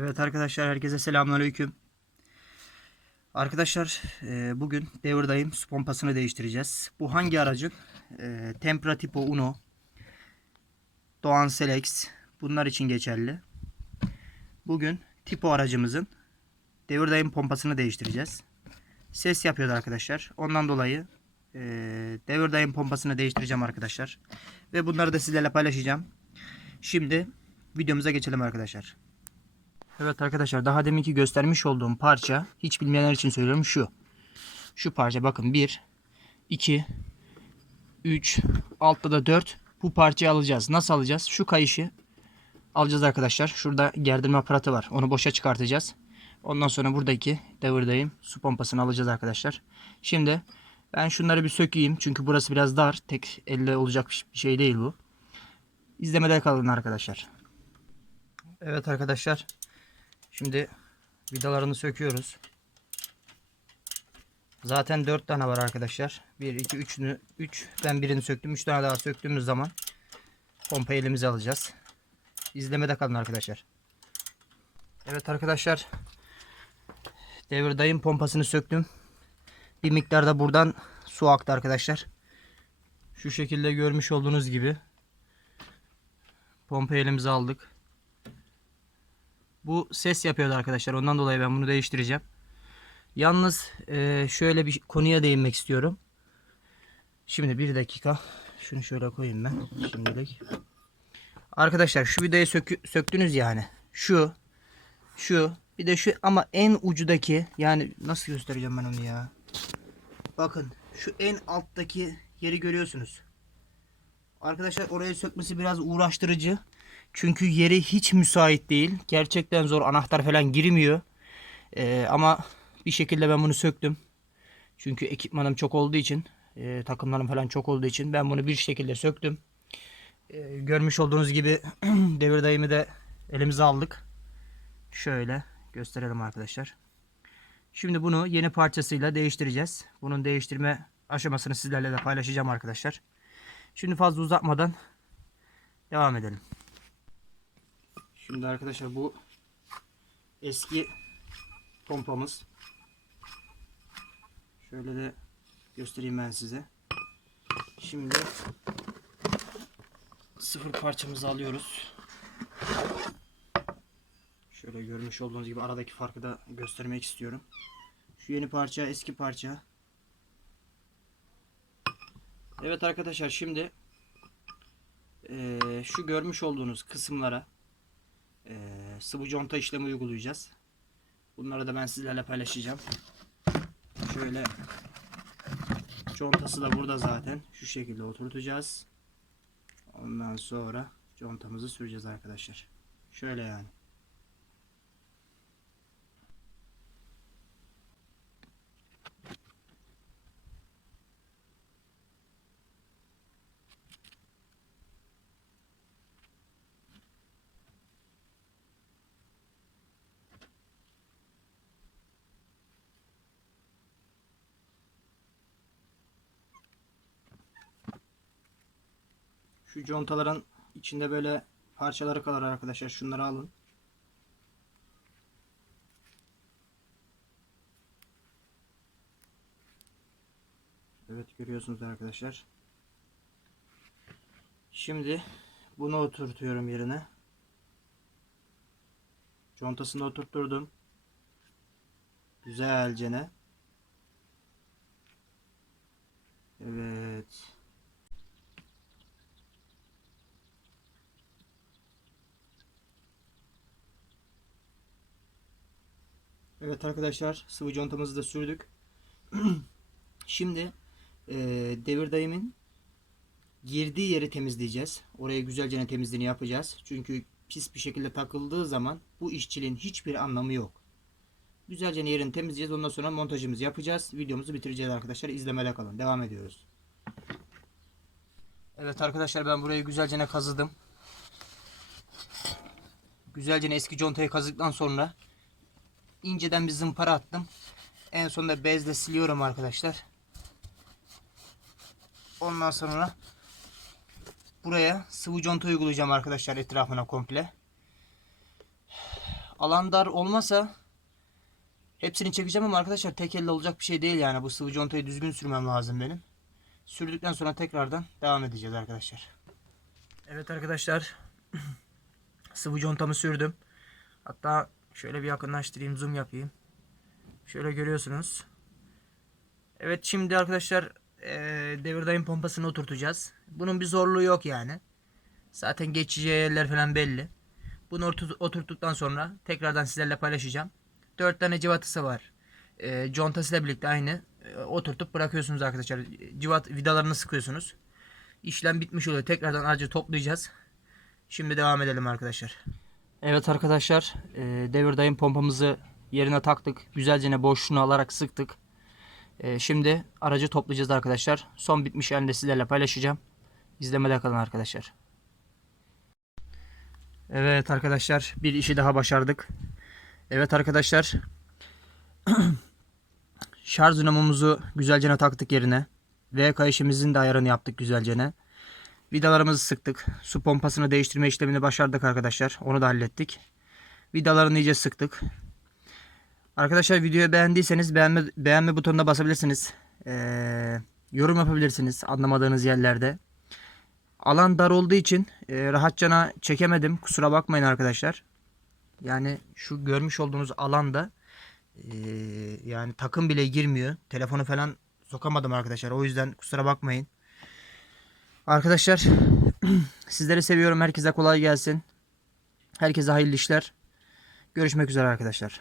Evet arkadaşlar herkese selamünaleyküm. Arkadaşlar e, bugün devirdayım su pompasını değiştireceğiz. Bu hangi aracın? E, Tempra Tipo Uno. Doğan Selex. Bunlar için geçerli. Bugün Tipo aracımızın devirdayım pompasını değiştireceğiz. Ses yapıyordu arkadaşlar. Ondan dolayı e, devirdayım pompasını değiştireceğim arkadaşlar. Ve bunları da sizlerle paylaşacağım. Şimdi videomuza geçelim arkadaşlar. Evet arkadaşlar daha deminki göstermiş olduğum parça hiç bilmeyenler için söylüyorum şu. Şu parça bakın 1 2 3 altta da 4 bu parçayı alacağız. Nasıl alacağız? Şu kayışı alacağız arkadaşlar. Şurada gerdirme aparatı var. Onu boşa çıkartacağız. Ondan sonra buradaki devirdayım su pompasını alacağız arkadaşlar. Şimdi ben şunları bir sökeyim. Çünkü burası biraz dar. Tek elle olacak bir şey değil bu. İzlemede kalın arkadaşlar. Evet arkadaşlar. Şimdi vidalarını söküyoruz. Zaten 4 tane var arkadaşlar. 1 2 3'ünü 3 ben birini söktüm. 3 tane daha söktüğümüz zaman pompa elimize alacağız. İzlemede kalın arkadaşlar. Evet arkadaşlar. Devirdayım pompasını söktüm. Bir miktarda buradan su aktı arkadaşlar. Şu şekilde görmüş olduğunuz gibi pompa elimize aldık. Bu ses yapıyordu arkadaşlar. Ondan dolayı ben bunu değiştireceğim. Yalnız e, şöyle bir konuya değinmek istiyorum. Şimdi bir dakika. Şunu şöyle koyayım ben şimdilik. Arkadaşlar şu vidayı sökü, söktünüz yani. Şu. Şu. Bir de şu ama en ucudaki yani nasıl göstereceğim ben onu ya. Bakın şu en alttaki yeri görüyorsunuz. Arkadaşlar oraya sökmesi biraz uğraştırıcı. Çünkü yeri hiç müsait değil. Gerçekten zor. Anahtar falan girmiyor. Ee, ama bir şekilde ben bunu söktüm. Çünkü ekipmanım çok olduğu için, e, takımlarım falan çok olduğu için ben bunu bir şekilde söktüm. Ee, görmüş olduğunuz gibi devir dayımı da elimize aldık. Şöyle gösterelim arkadaşlar. Şimdi bunu yeni parçasıyla değiştireceğiz. Bunun değiştirme aşamasını sizlerle de paylaşacağım arkadaşlar. Şimdi fazla uzatmadan devam edelim. Şimdi arkadaşlar bu eski pompamız. Şöyle de göstereyim ben size. Şimdi sıfır parçamızı alıyoruz. Şöyle görmüş olduğunuz gibi aradaki farkı da göstermek istiyorum. Şu yeni parça, eski parça. Evet arkadaşlar şimdi eee, şu görmüş olduğunuz kısımlara eee, sıvı conta işlemi uygulayacağız. Bunları da ben sizlerle paylaşacağım. Şöyle contası da burada zaten. Şu şekilde oturtacağız. Ondan sonra contamızı süreceğiz arkadaşlar. Şöyle yani. Şu contaların içinde böyle parçaları kalır arkadaşlar. Şunları alın. Evet görüyorsunuz arkadaşlar. Şimdi bunu oturtuyorum yerine. Contasını oturtturdum. Güzelce ne? Evet. Evet arkadaşlar sıvı contamızı da sürdük. Şimdi e, devir dayımın girdiği yeri temizleyeceğiz. Oraya güzelce temizliğini yapacağız. Çünkü pis bir şekilde takıldığı zaman bu işçiliğin hiçbir anlamı yok. Güzelce yerini temizleyeceğiz. Ondan sonra montajımızı yapacağız. Videomuzu bitireceğiz arkadaşlar. İzlemede kalın. Devam ediyoruz. Evet arkadaşlar ben burayı güzelce kazıdım. Güzelce eski contayı kazıktan sonra inceden bir zımpara attım. En sonunda bezle siliyorum arkadaşlar. Ondan sonra buraya sıvı conta uygulayacağım arkadaşlar etrafına komple. alan dar olmasa hepsini çekeceğim ama arkadaşlar tek elle olacak bir şey değil yani. Bu sıvı contayı düzgün sürmem lazım benim. Sürdükten sonra tekrardan devam edeceğiz arkadaşlar. Evet arkadaşlar. sıvı contamı sürdüm. Hatta şöyle bir yakınlaştırayım zoom yapayım. Şöyle görüyorsunuz. Evet şimdi arkadaşlar eee devirdayım pompasını oturtacağız. Bunun bir zorluğu yok yani. Zaten geçici yerler falan belli. Bunu otur- oturttuktan sonra tekrardan sizlerle paylaşacağım. 4 tane civatası var. Eee contasıyla birlikte aynı. Eee, oturtup bırakıyorsunuz arkadaşlar. Civat vidalarını sıkıyorsunuz. İşlem bitmiş oluyor. Tekrardan aracı toplayacağız. Şimdi devam edelim arkadaşlar. Evet arkadaşlar. eee devirdayım pompamızı yerine taktık. Güzelce boşluğunu alarak sıktık. Eee, şimdi aracı toplayacağız arkadaşlar. Son bitmiş halini sizlerle paylaşacağım. İzlemede kalın arkadaşlar. Evet arkadaşlar bir işi daha başardık. Evet arkadaşlar şarj dinamomuzu güzelce taktık yerine. V kayışımızın da ayarını yaptık güzelce. Vidalarımızı sıktık. Su pompasını değiştirme işlemini başardık arkadaşlar. Onu da hallettik. Vidalarını iyice sıktık. Arkadaşlar videoyu beğendiyseniz beğenme, beğenme butonuna basabilirsiniz. Ee, yorum yapabilirsiniz anlamadığınız yerlerde. Alan dar olduğu için e, rahatçana çekemedim. Kusura bakmayın arkadaşlar. Yani şu görmüş olduğunuz alanda e, yani takım bile girmiyor. Telefonu falan sokamadım arkadaşlar. O yüzden kusura bakmayın. Arkadaşlar sizleri seviyorum. Herkese kolay gelsin. Herkese hayırlı işler. Görüşmek üzere arkadaşlar.